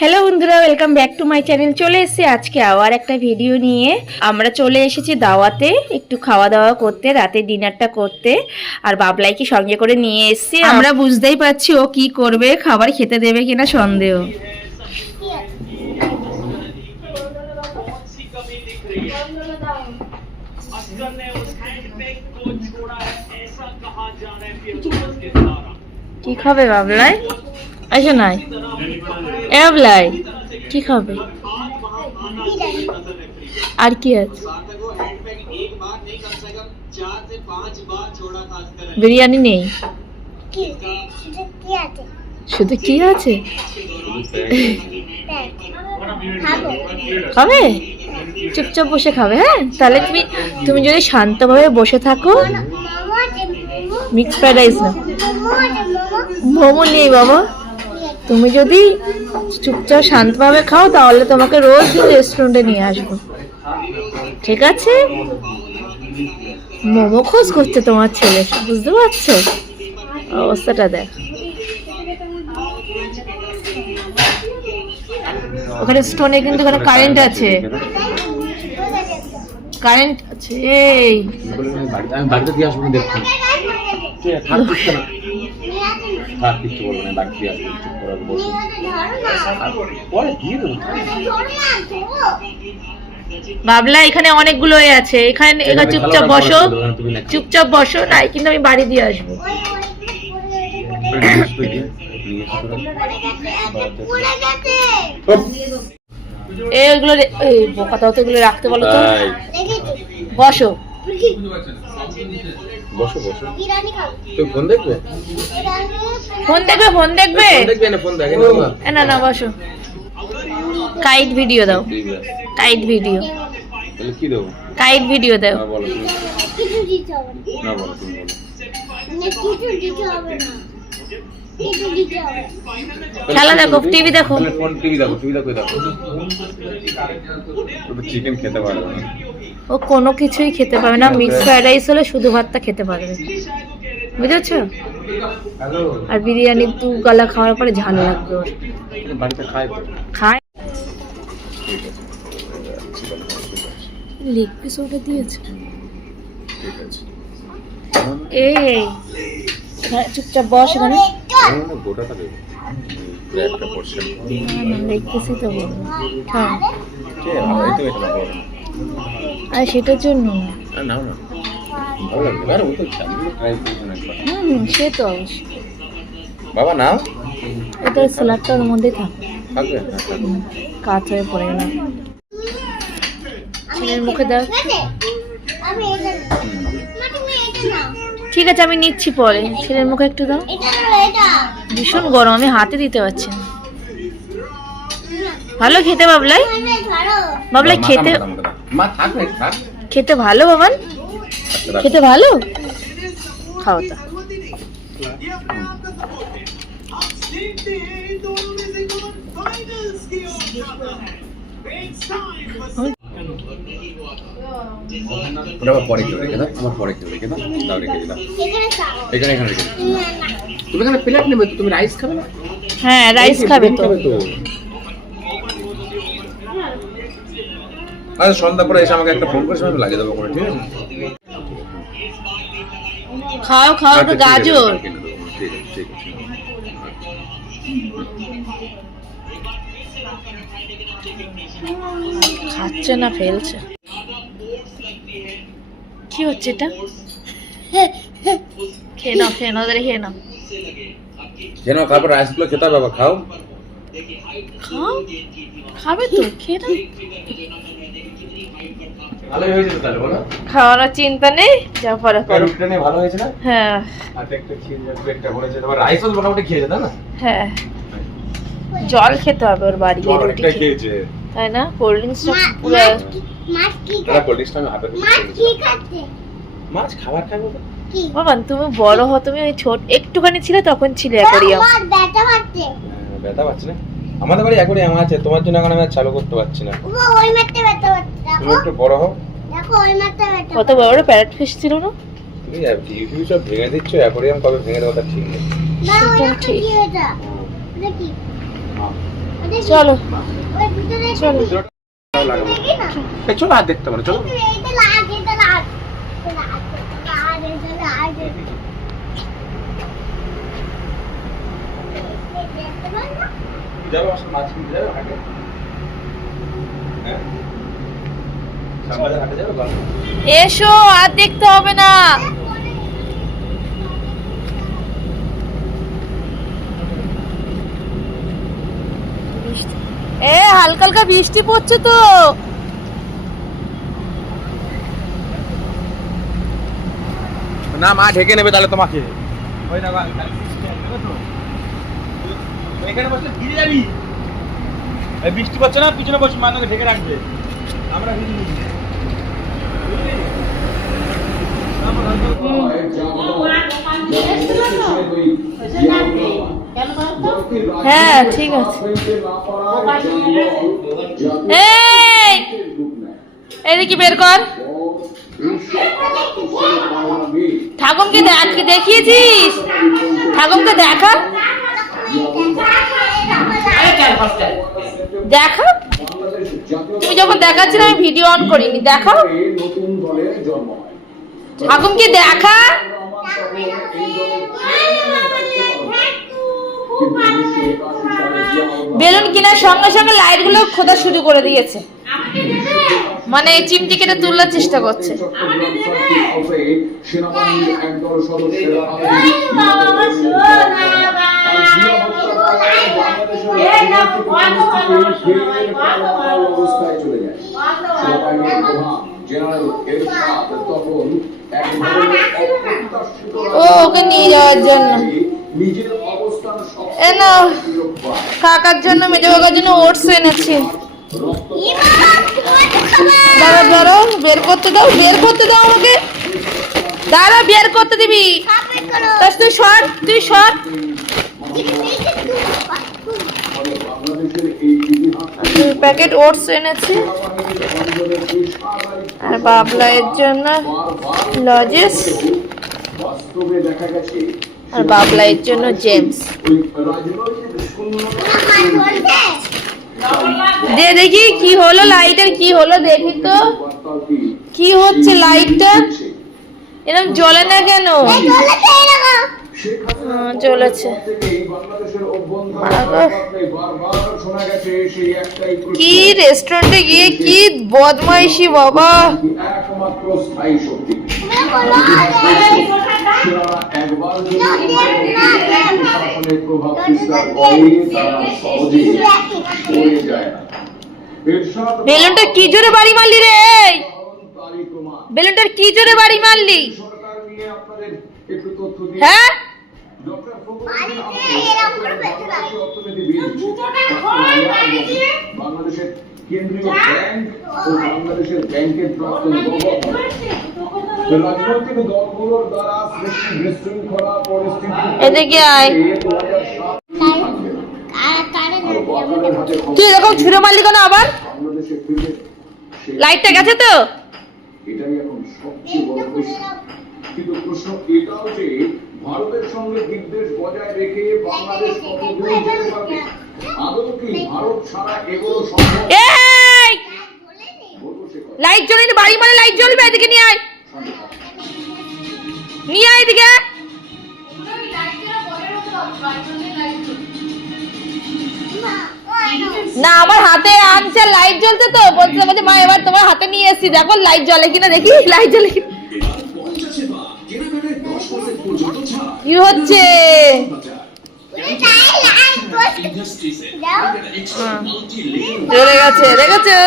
Hello বন্ধুরা, welcome back to my channel. চলে এসেছি আজকে আবার একটা ভিডিও নিয়ে। আমরা চলে এসেছি দাওয়াতে একটু খাওয়া দাওয়া করতে, রাতের ডিনারটা করতে। আর বাবলাইকে সঙ্গে করে নিয়ে এসেছি। আমরা বুঝতেই পারছি ও কি করবে, খাবার খেতে দেবে কিনা সন্দেহ। কি খাবে বাবলাই? আচ্ছা নাই এ বাবলাই কি খাবে? আর কি আছে? বিরিয়ানি নেই, শুধু কি আছে? খাবে? চুপচাপ বসে খাবে। হ্যাঁ, তাহলে তুমি যদি শান্তভাবে বসে থাকো। মিক্স ফ্রাইড রাইস না, মোমো নেই বাবা। তুমি যদি চুপচাপ শান্তভাবে খাও তাহলে তোমাকে রোজ দিন রেস্টুরেন্টে নিয়ে আসবো, ঠিক আছে? মোমো খোঁজ করছে তোমার ছেলে, বুঝতে পারছো অবস্থাটা? দেখ, ওখানে স্টোনে কিন্তু ওখানে কারেন্ট আছে, কারেন্ট আছে। এই আমি বাড়িতে দিয়ে আসবো, দেখছি কিছু বলবো না, বাড়িতে দিয়ে আসবো, চুপ করে বসে পরে দিয়ে দেবো। বাবলা এখানে অনেকগুলো আছে, এখানে চুপচাপ বসো, চুপচাপ বসো। নাই কিন্তু আমি বাড়ি দিয়ে আসবো। এইগুলো বোকা দাও তো, এগুলো রাখতে বলো তো। বসো বসো বসো। তুই ফোন দেখবে? ফোন দেখবে? ফোন দেখবে? দেখবে না? ফোন দেখে না না, বসো। কাইট ভিডিও দাও, কাইট ভিডিও। তাহলে কি দেবো? কাইট ভিডিও দাও। না বলো তুমি, না বলো তুমি বলো। খেলা দেখো, টিভি দেখো। ফোন টিভি দেখো, টিভি দেখো। দেখো চিকেন খেতে পারবে না ও, কোনো কিছুই খেতে পারবে না। মিক্স ফ্রাইড রাইস হলে শুধু ভাতটা খেতে পারবে, বুঝেছো? আর বিরিয়ানি দু গালা খাওয়ার পরে ঝাল লাগবে ওর। বাড়িতে খায় তো? খায়। লেগ পিস ওটা দিয়েছে। ঠিক আছে, এই চুপচাপ বস এখানে। গোটাটা দেবো একটা পোরশন। লেগ পিসই তো বলবো। হ্যাঁ, আর সেটার জন্য না। নাও না, ভালো লাগবে। আরে ও তো চালিয়ে ট্রাই করবে না একবার। সে তো অবশ্যই। বাবা নাও, এটা স্যালাডটা ওর মধ্যেই থাকবে, থাকবে কাঁচ হয়ে পড়ে না। ছেলের মুখে দাও। ঠিক আছে, আমি নিচ্ছি পরে। ছেলের মুখে একটু দাও। ভীষণ গরম, আমি হাতে দিতে পারছি না। ভালো খেতে বাবলাই, বাবলাই খেতে খেতে ভালো বাবান, খেতে ভালো। খাও তা। পরে কেউ রেখে দাও, আমার পরে কেউ রেখে দাও। দাও রেখে দিলাম এখানে, এখানে রেখে দাও। তুমি এখানে প্লেট নেবে তো? তুমি রাইস খাবে না? হ্যাঁ, রাইস খাবে তো। আচ্ছা, সন্ধ্যা পরে এসে আমাকে একটা ফোন করে আমি লাগিয়ে দেবো করে, ঠিক আছে? খাও খাও তো, গাজর। ঠিক আছে, ঠিক আছে। খাচ্ছে না, ফেলছে। কি হচ্ছে এটা? খেয়ে নাও, খেয়ে নাও, খেয়ে নাও। কেন? তারপর রাইসগুলো খেতে হবে, বাবা খাও। খাও, খাবে তো, খেয়ে নাও। ভালোই হয়েছে তাহলে, বলো। খাওয়ানোর চিন্তা নেই, যা পরে করো। রুটিটা নিয়ে ভালো হয়েছে না? হ্যাঁ আচ্ছা, একটা খেয়ে পেটটা ভরেছে। তোমার রাইসও মোটামুটি খেয়েছে, তাই না? হ্যাঁ, জল খেতে হবে ওর বাড়ি গিয়ে, রুটি অনেকটাই খেয়েছে, তাই না? কোল্ড ড্রিঙ্কসটা পুরো। কোল্ড ড্রিঙ্কসটা আমি হাতে করে মাছ খাবার খাবো তো। বাবা তুমি বড় হও, তুমি ওই ছোট একটুখানি ছিলে তখন ছিলে অ্যাকোয়ারিয়াম। ব্যথা পাচ্ছি না? আমাদের বাড়ি অ্যাকোয়ারিয়াম আছে, তোমার জন্য এখন আমি আর চালু করতে পারছি না। তুমি একটু বড় হও। কত বড় বড় প্যারট ফিশ ছিল না? তুমি ইউটিউব সব ভেঙে দিচ্ছ, অ্যাকোয়ারিয়াম কবে ভেঙে দেবো তার ঠিক নেই। সেটা ঠিক। চলো চলো ভালো লাগাবো এই চলো আর দেখতে পারো চলো যাবে আসলে মাছ কিনতে যাবে হাটে হ্যাঁ সামনে হাটে যাবে গল্প এসো, আর দেখতে হবে না। হালকা হালকা বৃষ্টি পড়ছে তো। না মা ঢেকে নেবে তাহলে তোমাকে ওই না এখানে বসলে ভিজে যাবি এই বৃষ্টি পড়ছে না পিছনে বসে মানুষকে ঢেকে রাখবে আমরা ভিজে নিই হ্যাঁ ঠিক আছে। এই এদিকে বের কর। ঠাকুমকে দেখিয়েছিস? ঠাকুমকে দেখা দেখা তুমি যখন দেখাচ্ছিলে আমি ভিডিও অন করিনি। দেখা ঠাকুমকে দেখা। বেলুন কেনার সঙ্গে সঙ্গে লাইট গুলো খোদা শুরু করে দিয়েছে, মানে চিমটি কেটে তোলার চেষ্টা করছে। ও ওকে নিয়ে যাওয়ার জন্য কাকার জন্য মেজো কাকার জন্য ওটস এনেছি। দাঁড়া দাঁড়া বের করতে দাও, বের করতে দাও আমাকে। দাঁড়া বের করতে দিবি। তুই শর্ট, তুই শর্ট। প্যাকেট ওটস এনেছি আর বাবলাইয়ের জন্য লজেস আর বাবলাইয়ের জন্য জেমস। দে দেখি কি হলো লাইটের, কি হলো দেখি তো কি হচ্ছে। লাইটটা এরকম জ্বলে না কেন? চলেছে। কি রেস্টুরেন্টে গিয়ে কি বদমাইশি বাবা। বেলুনটা কি জোরে বাড়ি মারলি রে? বেলুনটার কি জোরে বাড়ি মারলি? হ্যাঁ বাংলাদেশের কেন্দ্রীয় ব্যাংক ও বাংলাদেশের ব্যাংকের প্রাক্তন গভর্নর রাজনৈতিক দলগুলোর দ্বারা সৃষ্টি বিশৃঙ্খলা পরিস্থিতি এদিকে আয়। তুই এরকম ছুঁড়ে মারলি কেন আবার? লাইটটা গেছে তো? এটাই এখন সবচেয়ে বড় প্রশ্ন। কিন্তু প্রশ্ন এটাও যে ভারতের সঙ্গে বিদ্বেষ বজায় রেখে বাংলাদেশ কতদূর যেতে পারবে? আদৌ কি ভারত ছাড়া এগুলো সম্ভব? এই লাইট জ্বলেনি, বাড়ি মারে লাইট জ্বলবে। এদিকে নিয়ে আয়, নিয়ে আয় এদিকে। না আমার হাতে আনছে লাইট জ্বলতে তো বলছে মা এবার তোমার হাতে নিয়ে এসেছি, দেখো লাইট জ্বলে কিনা, দেখি লাইট জ্বলে কিনা। কি হচ্ছে? চলে গেছে, দেখেছো?